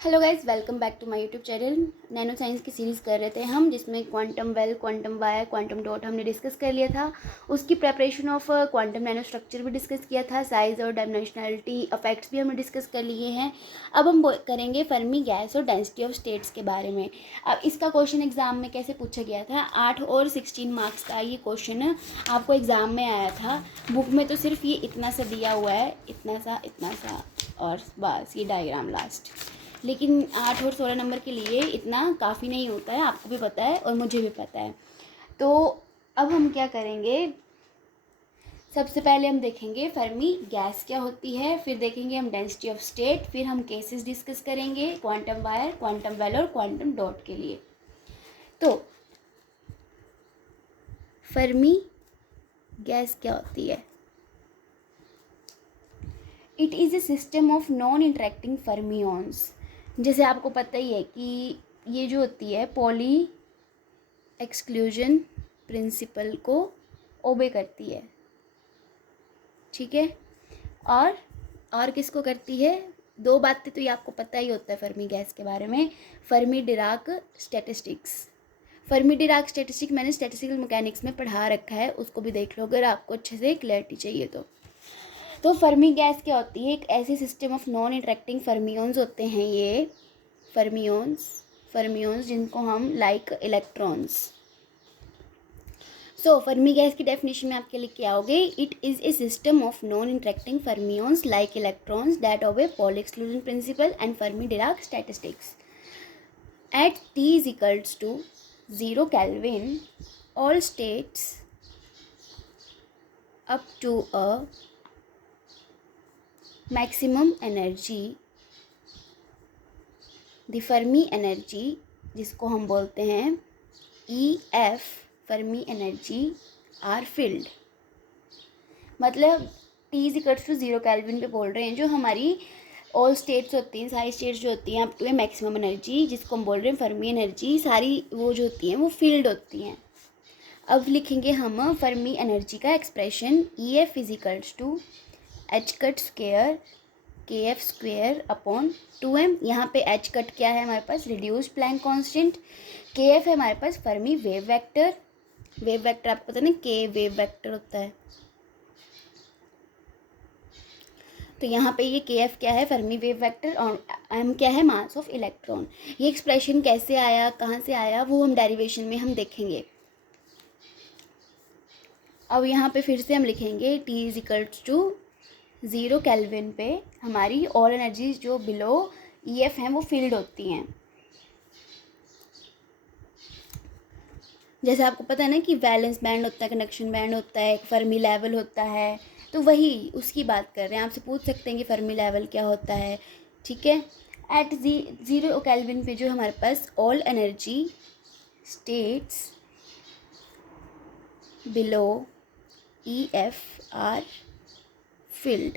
Hello guys, welcome back to my YouTube channel. Nano science की series कर रहे थे हम, जिसमें quantum well, quantum wire, quantum dot हमने डिस्कस कर लिया था। उसकी preparation of quantum nano structure भी डिस्कस किया था। साइज़ और डायमेंशनलिटी इफेक्ट्स भी हमने डिस्कस कर लिए हैं। अब हम करेंगे फर्मी गैस और डेंसिटी ऑफ स्टेट्स के बारे में। अब इसका क्वेश्चन एग्जाम में कैसे पूछा गया था, 8 और 16 मार्क्स का ये क्वेश्चन आपको एग्ज़ाम में आया था। बुक में तो सिर्फ ये इतना सा दिया हुआ है, इतना सा और बस ये डायग्राम लास्ट। लेकिन 8 और 16 नंबर के लिए इतना काफ़ी नहीं होता है, आपको भी पता है और मुझे भी पता है। तो अब हम क्या करेंगे, सबसे पहले हम देखेंगे फर्मी गैस क्या होती है, फिर देखेंगे हम डेंसिटी ऑफ स्टेट, फिर हम केसेस डिस्कस करेंगे क्वांटम वायर, क्वांटम वेल और क्वांटम डॉट के लिए। तो फर्मी गैस क्या होती है? It is a system of non interacting fermions. जैसे आपको पता ही है कि ये जो होती है पॉली एक्सक्लूजन प्रिंसिपल को ओबे करती है, ठीक है। और किसको करती है? दो बातें तो ये आपको पता ही होता है फर्मी गैस के बारे में। Fermi Dirac statistics, Fermi Dirac statistics मैंने स्टैटिस्टिकल मैकेनिक्स में पढ़ा रखा है, उसको भी देख लो अगर आपको अच्छे से क्लैरिटी चाहिए तो फर्मी गैस क्या होती है? एक ऐसी system of non interacting fermions होते हैं ये फर्मियंस जिनको हम like electrons. So Fermi gas की डेफिनेशन में आपके लिए क्या आओगे? It is a system of non interacting fermions like electrons that obey Pauli exclusion principle and Fermi Dirac statistics. At T is equals to 0 Kelvin, all states up to a maximum energy, the Fermi energy जिसको हम बोलते हैं EF, Fermi energy are field. मतलब T is equals to 0 kelvin पे बोल रहे हैं, जो हमारी ऑल स्टेट्स होती हैं, सारी स्टेट्स जो होती हैं अप टू मैक्सिमम एनर्जी, जिसको हम बोल रहे हैं फर्मी एनर्जी, सारी वो जो होती हैं वो फील्ड होती हैं। अब लिखेंगे हम फर्मी एनर्जी का expression, EF is equals to h cut square KF square upon 2m। यहाँ पे एच कट क्या है हमारे पास? Reduced Planck constant. KF है हमारे पास Fermi wave vector. Wave vector आपको पता है ना, K वेव वेक्टर होता है। तो यहाँ पे ये KF क्या है? Fermi wave vector. और m क्या है? Mass of electron. ये एक्सप्रेशन कैसे आया, कहाँ से आया, वो हम डेरिवेशन में हम देखेंगे। अब यहाँ पे फिर से हम लिखेंगे T is equals to 0 kelvin पे हमारी ऑल एनर्जीज जो बिलो EF हैं वो फील्ड होती हैं। जैसे आपको पता है ना कि वैलेंस बैंड होता है, कंडक्शन बैंड होता है, एक फर्मी लेवल होता है, तो वही उसकी बात कर रहे हैं। आपसे पूछ सकते हैं कि फर्मी लेवल क्या होता है, ठीक है। एट 0 केल्विन पे जो हमारे पास all energy states below EF are filled.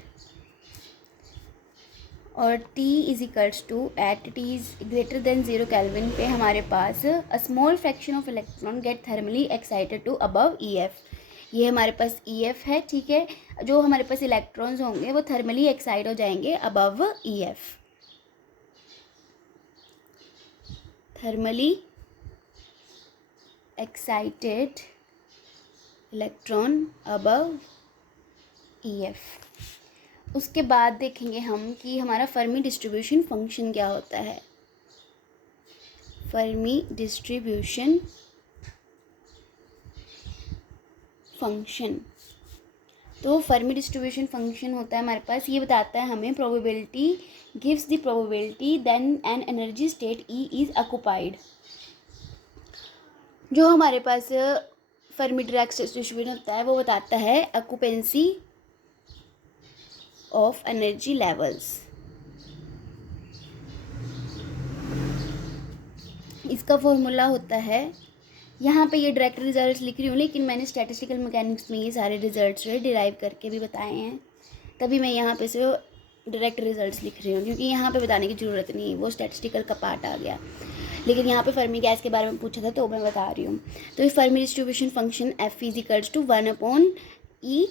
और T is equals to at T is greater than 0 kelvin पे हमारे पास a small fraction of electron get thermally excited to above EF। ये हमारे पास EF है, ठीक है। जो हमारे पास इलेक्ट्रॉन्स होंगे वो थर्मली एक्साइट हो जाएंगे above EF, thermally excited electron above EF। उसके बाद देखेंगे हम कि हमारा फर्मी डिस्ट्रीब्यूशन फंक्शन क्या होता है। फर्मी डिस्ट्रीब्यूशन फंक्शन, तो फर्मी डिस्ट्रीब्यूशन फंक्शन होता है हमारे पास, ये बताता है हमें probability, gives the probability then an energy state E is occupied. जो हमारे पास फर्मी डिराक डिस्ट्रीब्यूशन होता है वो बताता है ऑक्यूपेंसी ऑफ एनर्जी लेवल्स। इसका फॉर्मूला होता है, यहाँ पे ये डायरेक्ट रिजल्ट्स लिख रही हूँ, लेकिन मैंने स्टैटिस्टिकल मैकेनिक्स में ये सारे रिजल्ट्स जो है डिराइव करके भी बताए हैं, तभी मैं यहाँ पे से डायरेक्ट रिजल्ट्स लिख रही हूँ, क्योंकि यहाँ पे बताने की ज़रूरत नहीं, वो स्टैटिस्टिकल का पार्ट आ गया। लेकिन यहाँ पे फर्मी गैस के बारे में पूछा था तो मैं बता रही हूँ। तो ये Fermi distribution function F is equals to 1 upon E,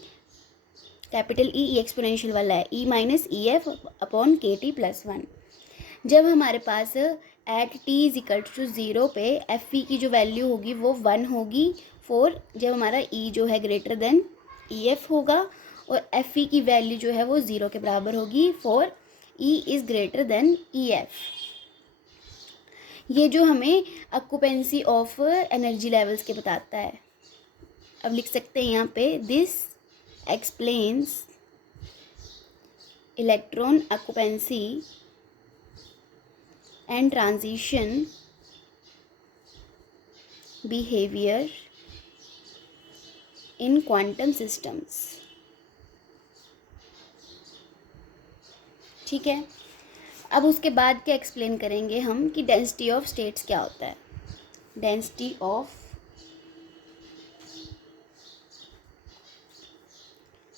capital E exponential वाला है, E minus EF upon KT plus 1। जब हमारे पास at T is equal to 0 पे एफ ई की जो वैल्यू होगी वो 1 होगी फॉर जब हमारा ई जो है ग्रेटर देन ई एफ होगा, और एफ ई की वैल्यू जो है वो 0 के बराबर होगी for E is greater than E F. ये जो हमें ऑक्यूपेंसी ऑफ एनर्जी लेवल्स के बताता है। अब लिख सकते हैं यहाँ पे this explains electron occupancy and transition behaviour in quantum systems. ठीक है, अब उसके बाद क्या एक्सप्लेन करेंगे हम कि डेंसिटी ऑफ स्टेट्स क्या होता है। डेंसिटी ऑफ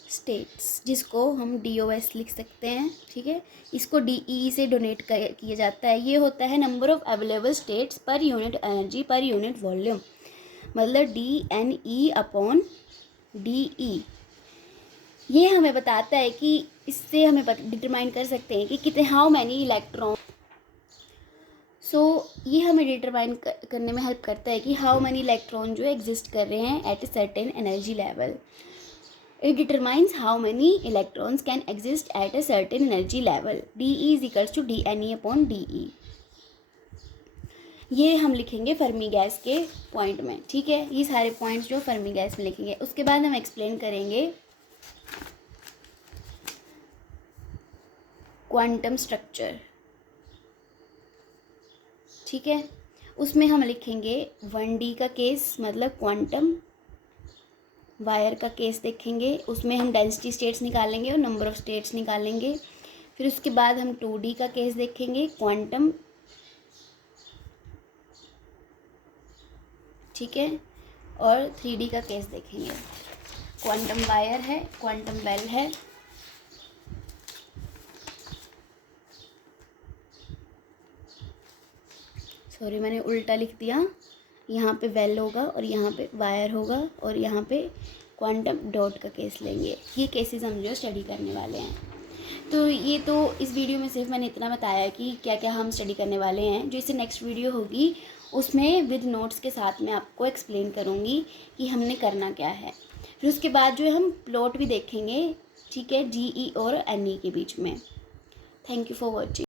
स्टेट्स, जिसको हम DOS लिख सकते हैं, ठीक है, इसको DE से डोनेट किया जाता है। ये होता है number of available states per unit energy per unit volume, मतलब DNE अपॉन DE। ये हमें बताता है कि इससे हमें डिटरमाइन कर सकते हैं कि कितने हाउ मैनी इलेक्ट्रॉन। ये हमें डिटरमाइन करने में हेल्प करता है कि हाउ मैनी इलेक्ट्रॉन जो एग्जिस्ट कर रहे हैं at a certain energy level. It determines how many electrons can exist at a certain energy level. DE is equals to DNE upon DE। ये हम लिखेंगे फर्मी गैस के पॉइंट में, ठीक है, ये सारे पॉइंट्स जो फर्मी गैस में लिखेंगे। उसके बाद हम एक्सप्लेन करेंगे क्वांटम स्ट्रक्चर, ठीक है। उसमें हम लिखेंगे 1D का केस, मतलब क्वांटम वायर का केस देखेंगे। उसमें हम डेंसिटी स्टेट्स निकालेंगे और नंबर ऑफ स्टेट्स निकालेंगे। फिर उसके बाद हम 2D का केस देखेंगे, क्वांटम, ठीक है, और 3D का केस देखेंगे। क्वांटम वायर है, क्वांटम वेल है, सॉरी मैंने उल्टा लिख दिया, यहाँ पे वेल होगा और यहाँ पे वायर होगा और यहाँ पे क्वांटम डॉट का केस लेंगे। ये केसेस हम जो स्टडी करने वाले हैं। तो ये तो इस वीडियो में सिर्फ मैंने इतना बताया कि क्या क्या हम स्टडी करने वाले हैं। जो इससे नेक्स्ट वीडियो होगी उसमें विद नोट्स के साथ मैं आपको एक्सप्लेन करूँगी कि हमने करना क्या है। फिर उसके बाद जो है हम प्लॉट भी देखेंगे, ठीक है, GE और NE के बीच में। Thank you for watching.